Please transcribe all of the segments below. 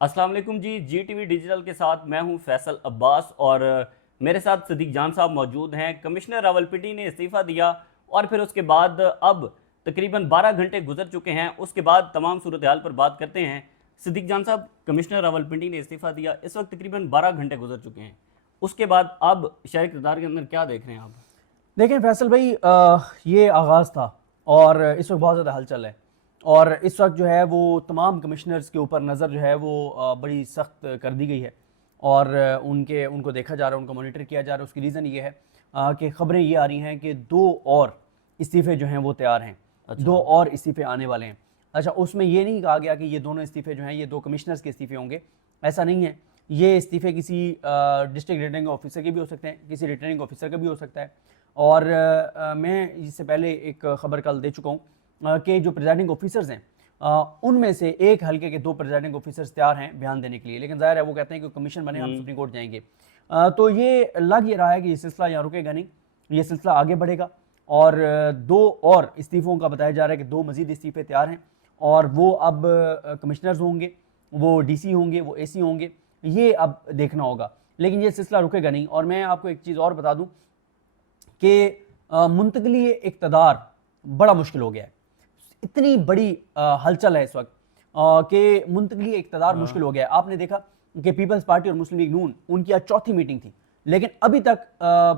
अस्सलाम वालेकुम जी। GTV digital के साथ मैं हूं फैसल अब्बास और मेरे साथ सदीक जान साहब मौजूद हैं। कमिश्नर रावलपिंडी ने इस्तीफ़ा दिया और फिर उसके बाद अब तकरीबन 12 घंटे गुजर चुके हैं। उसके बाद तमाम सूरत हाल पर बात करते हैं। सदीक जान साहब, कमिश्नर रावलपिंडी ने इस्तीफ़ा दिया, इस वक्त तकरीबन 12 घंटे गुजर चुके हैं। उसके बाद अब शहर इक़्तिदार के अंदर क्या देख रहे हैं आप? देखें फैसल भाई, ये आगाज़ था और इस वक्त बहुत ज़्यादा हलचल है। और इस वक्त जो है वो तमाम कमिश्नर्स के ऊपर नज़र जो है वो बड़ी सख्त कर दी गई है और उनको देखा जा रहा है, उनको मॉनिटर किया जा रहा है। उसकी रीज़न ये है कि खबरें ये आ रही हैं कि 2 और इस्तीफ़े जो हैं वो तैयार हैं। अच्छा। 2 और इस्तीफ़े आने वाले हैं। अच्छा, उसमें ये नहीं कहा गया कि ये दोनों इस्तीफ़े जो हैं ये 2 कमिश्नर्स के इस्तीफ़े होंगे, ऐसा नहीं है। ये इस्तीफ़े किसी डिस्ट्रिक्ट रिटर्निंग ऑफिसर के भी हो सकते हैं, किसी रिटर्निंग ऑफिसर का भी हो सकता है। और मैं इससे पहले एक ख़बर कल दे चुका हूँ कि जो प्रिजाइडिंग ऑफिसर्स हैं उनमें से एक हल्के के 2 प्रिजाइडिंग ऑफिसर्स तैयार हैं बयान देने के लिए, लेकिन ज़ाहिर है वो कहते हैं कि कमीशन बने, हम सुप्रीम कोर्ट जाएंगे। तो ये लग ये रहा है कि ये सिलसिला यहाँ रुकेगा नहीं, ये सिलसिला आगे बढ़ेगा। और 2 और इस्तीफ़ों का बताया जा रहा है कि 2 मज़ीद इस्तीफ़े तैयार हैं और वो अब कमिश्नर्स होंगे, वो DC होंगे, वो AC होंगे, ये अब देखना होगा। लेकिन ये सिलसिला रुकेगा नहीं। और मैं आपको एक चीज़ और बता दूँ कि मुंतकली इक़्तिदार बड़ा मुश्किल हो गया है। इतनी बड़ी हलचल है इस वक्त कि मुंतकली इक़्तिदार मुश्किल हो गया है। आपने देखा कि पीपल्स पार्टी और मुस्लिम लीग नून उनकी आज चौथी मीटिंग थी, लेकिन अभी तक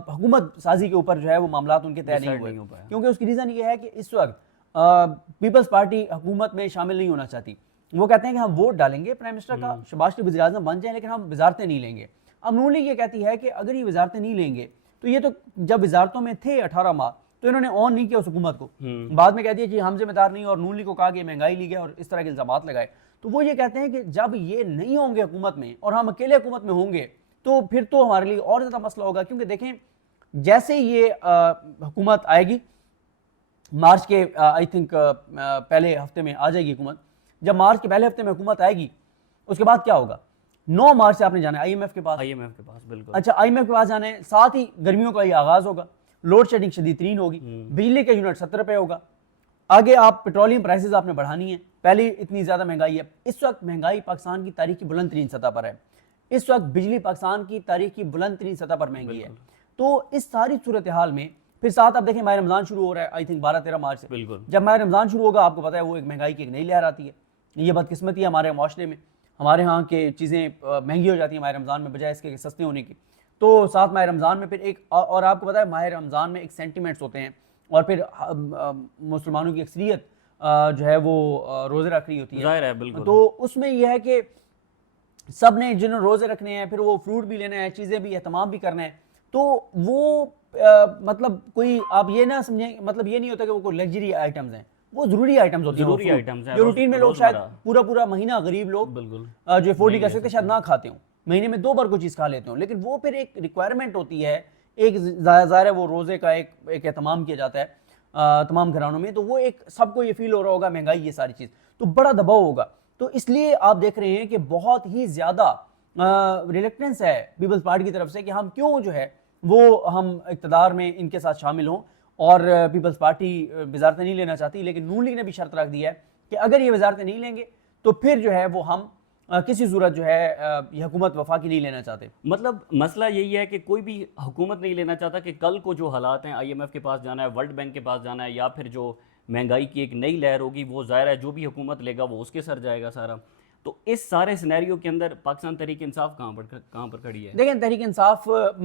हुकूमत साजी के ऊपर जो है वो मामलात उनके तय नहीं हुए, क्योंकि उसकी रीज़न ये है कि इस वक्त पीपल्स पार्टी हुकूमत में शामिल नहीं होना चाहती। वो कहते हैं कि हम वोट डालेंगे प्राइम मिनिस्टर का, शहबाज शरीफ वज़ीर आज़म बन जाए, लेकिन हम वजारतें नहीं लेंगे। अब नून लीग ये कहती है कि अगर ये वजारतें नहीं लेंगे तो ये तो जब वजारतों में थे 18 माह तो इन्होंने ऑन नहीं किया उस हुकूमत को, बाद में कह दिया कि हम जिम्मेदार नहीं, और नून लीग को कहा कि महंगाई ली गई और इस तरह के इल्जामात लगाए। तो वो ये कहते हैं कि जब ये नहीं होंगे हुकूमत में और हम अकेले हुकूमत में होंगे तो फिर तो हमारे लिए और ज़्यादा मसला होगा। क्योंकि देखें, जैसे ये हुकूमत आएगी मार्च के आई थिंक पहले हफ्ते में आ जाएगी हुकूमत। जब मार्च के पहले हफ्ते में हुकूमत आएगी उसके बाद क्या होगा? 9 मार्च से आपने जाना है IMF के पास। बिल्कुल। अच्छा, IMF के पास जाना है, साथ ही गर्मियों का ये आगाज होगा, लोड शेडिंग शदीद तरीन होगी, बिजली का यूनिट 70 रुपये होगा। आगे आप पेट्रोलियम प्राइसेस आपने बढ़ानी है, पहले इतनी ज़्यादा महंगाई है। इस वक्त महंगाई पाकिस्तान की तारीख की बुलंद तरीन सतह पर है। इस वक्त बिजली पाकिस्तान की तारीख की बुलंद तरीन सतह पर महंगी है। तो इस सारी सूरत हाल में फिर साथ आप देखें माह रमज़ान शुरू हो रहा है आई थिंक 12-13 मार्च से। बिल्कुल। जब माह रमज़ान शुरू होगा आपको पता है वो एक महंगाई की एक नई लहर आती है। ये बदकिस्मती है हमारे माशरे में, हमारे यहाँ के चीज़ें महंगी हो जाती हैं माह रमज़ान में बजाय इसके सस्ते होने की। तो साथ माह रमज़ान में फिर एक और आपको पता है माह रमज़ान में एक सेंटिमेंट्स होते हैं और फिर मुसलमानों की अक्सरियत जो है वो रोज़े रख रही होती है। ज़ाहिर है, बिल्कुल। तो उसमें यह है कि सब ने जिन्होंने रोज़े रखने हैं फिर वो फ्रूट भी लेना है, चीज़ें भी एहतमाम भी करना है, तो वो मतलब कोई आप ये ना समझें, मतलब ये नहीं होता कि वो कोई लग्जरी आइटम्स हैं, वो ज़रूरी आइटम्स होते हैं, ज़रूरी आइटम्स हैं जो रूटीन में लोग शायद रोज़मर्रा। पूरा महीना गरीब लोग बिल्कुल जो अफोर्ड नहीं कर सकते शायद ना खाते हों, महीने में 2 बार कोई चीज़ खा लेते हों, लेकिन वो फिर एक रिक्वायरमेंट होती है। एक ज़ाहिर है वो रोज़े का एक एहतमाम किया जाता है तमाम घरानों में, तो वो एक सबको ये फील हो रहा होगा महंगाई ये सारी चीज़, तो बड़ा दबाव होगा। तो इसलिए आप देख रहे हैं कि बहुत ही ज़्यादा रिलेक्टेंस है पीपल्स पार्टी की तरफ से कि हम क्यों जो है वो हम इक़्तिदार में इनके साथ शामिल हों। और पीपल्स पार्टी वजारतें नहीं लेना चाहती, लेकिन नून लीग ने भी शर्त रख दी है कि अगर ये वजारतें नहीं लेंगे तो फिर जो है वो हम किसी सूरत जो है ये हुकूमत वफाकी नहीं लेना चाहते। मतलब मसला यही है कि कोई भी हुकूमत नहीं लेना चाहता कि कल को जो हालात हैं, IMF के पास जाना है, वर्ल्ड बैंक के पास जाना है, या फिर जो महंगाई की एक नई लहर होगी वो ज़ाहिर है जो भी हुकूमत लेगा वो उसके सर जाएगा सारा। तो इस सारे सिनेरियो के अंदर पाकिस्तान तहरीक इंसाफ कहाँ पर खड़ी है? देखें, तहरीक इंसाफ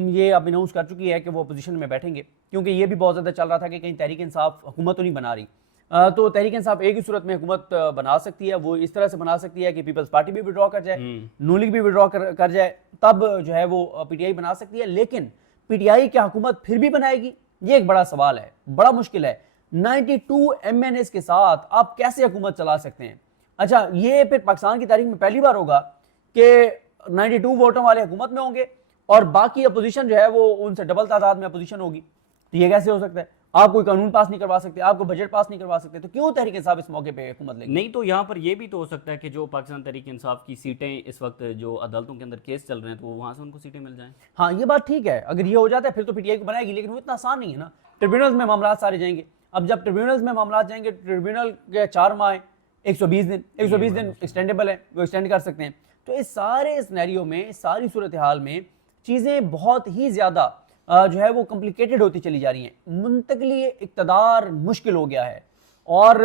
ये अब अनाउंस कर चुकी है कि वो अपोजिशन में बैठेंगे, क्योंकि ये भी बहुत ज़्यादा चल रहा था कि कहीं तहरीक इंसाफ हुकूमत तो नहीं बना रही। तो तहरीक इंसाफ एक ही सूरत में हुकूमत बना सकती है, वो इस तरह से बना सकती है कि पीपल्स पार्टी भी विड्रॉ कर जाए, नून लीग भी विड्रॉ कर जाए, तब जो है वो PTI बना सकती है। लेकिन PTI क्या हुकूमत फिर भी बनाएगी? ये एक बड़ा सवाल है, बड़ा मुश्किल है। 92 MNAs के साथ आप कैसे हुकूमत चला सकते हैं? अच्छा, ये फिर पाकिस्तान की तारीख में पहली बार होगा कि 92 वोटों वाले हुकूमत में होंगे और बाकी अपोजिशन जो है वो उनसे डबल तादाद में अपोजिशन होगी। तो ये कैसे हो सकता है? आप कोई कानून पास नहीं करवा सकते, आपको बजट पास नहीं करवा सकते, तो क्यों तहरीक इंसाफ इस मौके पे हुकूमत लेगी? नहीं, तो यहाँ पर यह भी तो हो सकता है कि जो पाकिस्तान तहरीक इंसाफ की सीटें इस वक्त जो अदालतों के अंदर केस चल रहे हैं तो वहाँ से उनको सीटें मिल जाएं। हाँ, ये बात ठीक है, अगर ये हो जाता है फिर तो PTI को बनाएगी, लेकिन वो इतना आसान नहीं है ना। ट्रिब्यूनल्स में मामला सारे जाएंगे। अब जब ट्रिब्यूनल्स में मामला जाएंगे, ट्रिब्यूनल के 4 माह 120 दिन 120 दिन एक्सटेंडेबल है, वो एक्सटेंड कर सकते हैं। तो इस सारे सिनेरियो में, इस सारी सूरत हाल में चीज़ें बहुत ही ज़्यादा जो है वो कॉम्प्लिकेटेड होती चली जा रही हैं। मुंतकली इक़्तिदार मुश्किल हो गया है और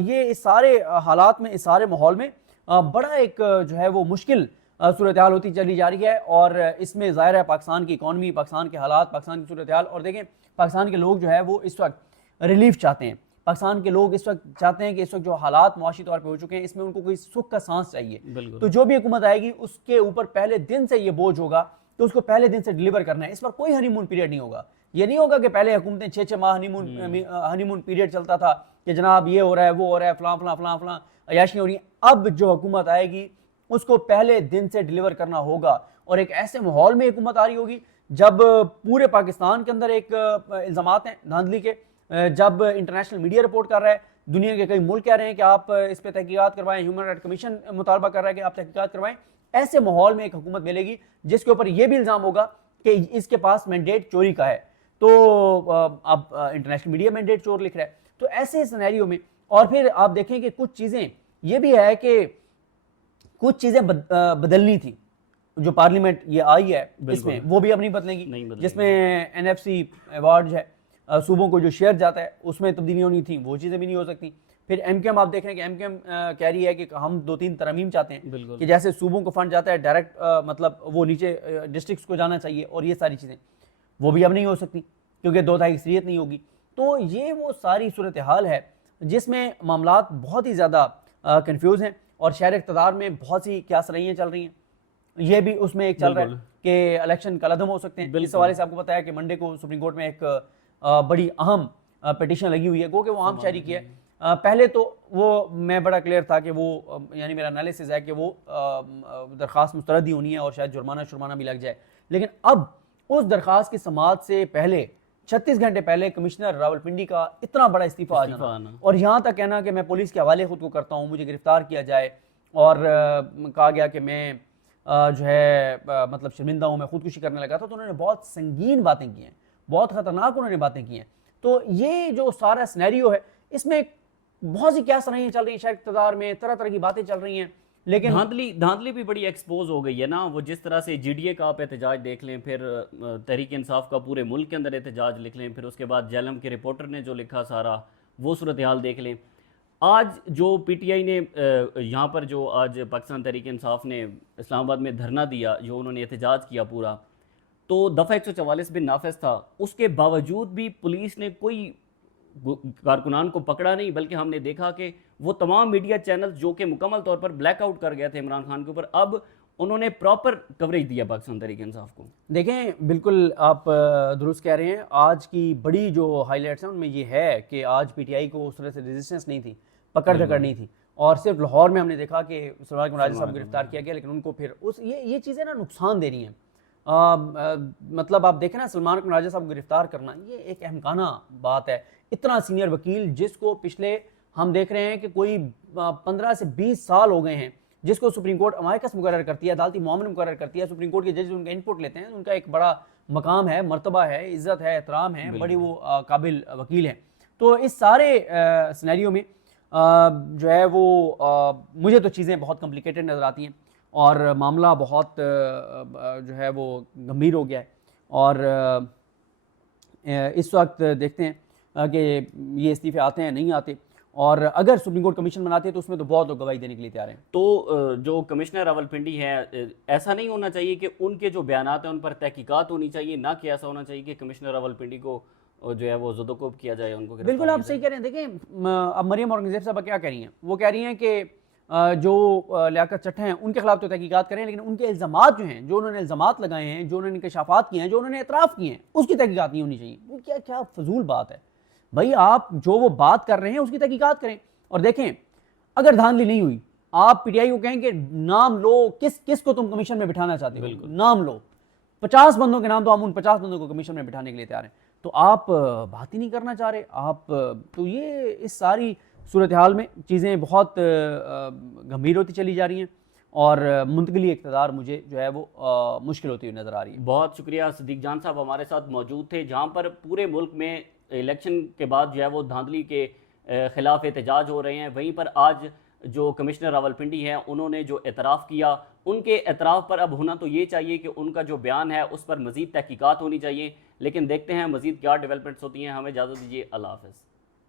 ये इस सारे हालात में, इस सारे माहौल में बड़ा एक जो है वो मुश्किल सूरत हाल होती चली जा रही है। और इसमें ज़ाहिर है पाकिस्तान की इकॉनमी, पाकिस्तान के हालात, पाकिस्तान की सूरत हाल, और देखें पाकिस्तान के लोग जो है वो इस वक्त रिलीफ चाहते हैं। पाकिस्तान के लोग इस वक्त चाहते हैं कि इस वक्त जो हालात मुआशी तौर पे हो चुके हैं, इसमें उनको कोई सुख का सांस चाहिए। तो जो भी हुकूमत आएगी उसके ऊपर पहले दिन से ये बोझ होगा तो उसको पहले दिन से डिलीवर करना है। इस पर कोई हनीमून पीरियड नहीं होगा। ये नहीं होगा कि पहले हुकूमतें 6-6 माह हनीमून पीरियड चलता था कि जनाब ये हो रहा है, वो हो रहा है, फलां फलां फलां फलां अयाशियाँ हो रही हैं। अब जो हुकूमत आएगी उसको पहले दिन से डिलीवर करना होगा और एक ऐसे माहौल में हुकूमत आ रही होगी जब पूरे पाकिस्तान के अंदर एक इल्ज़ामात हैं धांधली के, जब इंटरनेशनल मीडिया रिपोर्ट कर रहा है, दुनिया के कई मुल्क कह रहे हैं कि आप इस पर तहकीकात करवाएं, ह्यूमन राइट कमीशन मुतालबा कर रहा है कि आप तहकीकात करवाएं। ऐसे माहौल में एक हुकूमत मिलेगी जिसके ऊपर यह भी इल्ज़ाम होगा कि इसके पास मैंडेट चोरी का है, तो अब इंटरनेशनल मीडिया मैंडेट चोर लिख रहा है। तो ऐसे सिनेरियो में और फिर आप देखें कि कुछ चीज़ें ये भी है कि कुछ चीज़ें बदलनी थी। जो पार्लियामेंट ये आई है इसमें वो भी अब नहीं बदलेंगी, जिसमें NFC अवार्ड है, सूबों को जो शेयर जाता है उसमें तब्दीली होनी थी, वो चीज़ें भी नहीं हो सकती। फिर MKM आप देख रहे हैं कि MKM कह रही है कि हम 2-3 तरमीम चाहते हैं कि जैसे सूबों को फंड जाता है डायरेक्ट, मतलब वो नीचे डिस्ट्रिक्ट्स को जाना चाहिए, और ये सारी चीज़ें वो भी अब नहीं हो सकती क्योंकि 2/3 अक्सरियत नहीं होगी। तो ये वो सारी सूरत हाल है जिसमें मामलात बहुत ही ज़्यादा कन्फ्यूज़ हैं और शहर इक़्तिदार में बहुत सी क्या सरैयाँ चल रही हैं। ये भी उसमें एक चल रहा है कि इलेक्शन कलअदम हो सकते हैं। इस हवाले से आपको पता है कि मंडे को सुप्रीम कोर्ट में एक बड़ी अहम पिटीशन लगी हुई है, गो कि वो आम शायरी की है। पहले तो वो मैं बड़ा क्लियर था कि वो यानी मेरा एनालिसिस है कि वो दरख्वास्त मुस्तरद ही होनी है और शायद जुर्माना भी लग जाए। लेकिन अब उस दरख्वास्त की समाअत से पहले 36 घंटे पहले कमिश्नर रावलपिंडी का इतना बड़ा इस्तीफा आ जाना और यहाँ तक कहना कि मैं पुलिस के हवाले खुद को करता हूँ, मुझे गिरफ्तार किया जाए, और कहा गया कि मैं जो है मतलब शर्मिंदा हूँ, मैं खुदकुशी करने लगा था। तो उन्होंने बहुत संगीन बातें की हैं, बहुत ख़तरनाक उन्होंने बातें की हैं। तो ये जो सारा सिनेरियो है इसमें बहुत सी क्या सराहियाँ चल रही हैं, शायद इक़्तिदार में तरह तरह की बातें चल रही हैं, लेकिन धांधली भी बड़ी एक्सपोज हो गई है ना। वो जिस तरह से GDA का आप एहतजाज देख लें, फिर तहरीक इंसाफ का पूरे मुल्क के अंदर एहतजाज लिख लें, फिर उसके बाद JLM के रिपोर्टर ने जो लिखा सारा वो सूरत हाल देख लें। आज जो PTI ने यहाँ पर जो आज पाकिस्तान तहरीक इंसाफ ने इस्लामाबाद में धरना दिया, जो उन्होंने एहतजाज किया पूरा, तो दफ़ा 144 बिन नाफिज था, उसके बावजूद भी पुलिस ने कोई कारकुनान को पकड़ा नहीं, बल्कि हमने देखा कि वो तमाम मीडिया चैनल्स जो कि मुकम्मल तौर पर ब्लैकआउट कर गए थे इमरान खान के ऊपर, अब उन्होंने प्रॉपर कवरेज दिया पाकिस्तान तहरीक इंसाफ को। देखें, बिल्कुल आप दुरुस्त कह रहे हैं। आज की बड़ी जो हाईलाइट्स हैं उनमें ये है कि आज PTI को उस तरह से रेजिस्टेंस नहीं थी, पकड़ धकड़ नहीं थी, और सिर्फ लाहौर में हमने देखा कि सलमान कुराजी साहब को गिरफ्तार किया गया, लेकिन उनको फिर उस ये चीज़ें ना नुकसान दे रही हैं। मतलब आप देखें ना, सलमान कुराजी साहब को गिरफ्तार करना ये एक अहमकाना बात है। इतना सीनियर वकील जिसको पिछले हम देख रहे हैं कि कोई 15 से 20 साल हो गए हैं, जिसको सुप्रीम कोर्ट अमायकस मुकर्रर करती है, अदालती मामले मुकर्रर करती है, सुप्रीम कोर्ट के जज उनका इनपुट लेते हैं, उनका एक बड़ा मकाम है, मर्तबा है, इज़्ज़त है, एहतराम है, बड़ी वो काबिल वकील हैं। तो इस सारे सिनेरियो में जो है वो मुझे तो चीज़ें बहुत कॉम्प्लिकेटेड नज़र आती हैं और मामला बहुत जो है वो गंभीर हो गया है। और इस वक्त देखते हैं कि ये इस्तीफे आते हैं नहीं आते, और अगर सुप्रीम कोर्ट कमीशन बनाते हैं तो उसमें तो बहुत लोग गवाही देने के लिए तैयार हैं। तो जो कमिश्नर रावलपिंडी है, ऐसा नहीं होना चाहिए कि उनके जो बयानात हैं उन पर तहकीकात होनी चाहिए, ना कि ऐसा होना चाहिए कि कमिश्नर रावलपिंडी को जो है वो ज़ुदोकोब किया जाए, उनको। बिल्कुल आप सही कह रहे हैं। देखें, अब मरियम औरंगज़ेब साहब क्या कह रही हैं, वो कह रही हैं कि जो लियाकत चट्टा हैं उनके खिलाफ तो तहकीकात करें, लेकिन उनके इल्ज़ामात जो हैं, जो उन्होंने इल्ज़ामात लगाए हैं, जो उन्होंने इंकशाफात किए हैं, जो उन्होंने एतराफ़ किए हैं, उसकी तहकीकात नहीं होनी चाहिए। वो क्या फजूल बात है भाई। आप जो वो बात कर रहे हैं उसकी तहकीकात करें। और देखें, अगर धांधली नहीं हुई, आप PTI को कहें कि नाम लो, किस को तुम कमीशन में बिठाना चाहते हो, नाम लो, 50 बंदों के नाम, तो हम उन 50 बंदों को कमीशन में बिठाने के लिए तैयार हैं। तो आप बात ही नहीं करना चाह रहे आप। तो ये इस सारी सूरत हाल में चीज़ें बहुत गंभीर होती चली जा रही हैं और मुंतकिली इक़्तिदार मुझे जो है वो मुश्किल होती हुई नज़र आ रही है। बहुत शुक्रिया सदीक जान साहब हमारे साथ मौजूद थे, जहाँ पर पूरे मुल्क में इलेक्शन के बाद जो है वो धांधली के ख़िलाफ़ एहतजाज हो रहे हैं। वहीं पर आज जो कमिश्नर रावलपिंडी हैं उन्होंने जो एतराफ़ किया, उनके एतराफ़ पर अब होना तो ये चाहिए कि उनका जो बयान है उस पर मज़ीद तहकीकात होनी चाहिए। लेकिन देखते हैं मज़ीद क्या डेवलपमेंट्स होती हैं। हमें इजाज़त दीजिए, अल्लाह हाफ़िज़।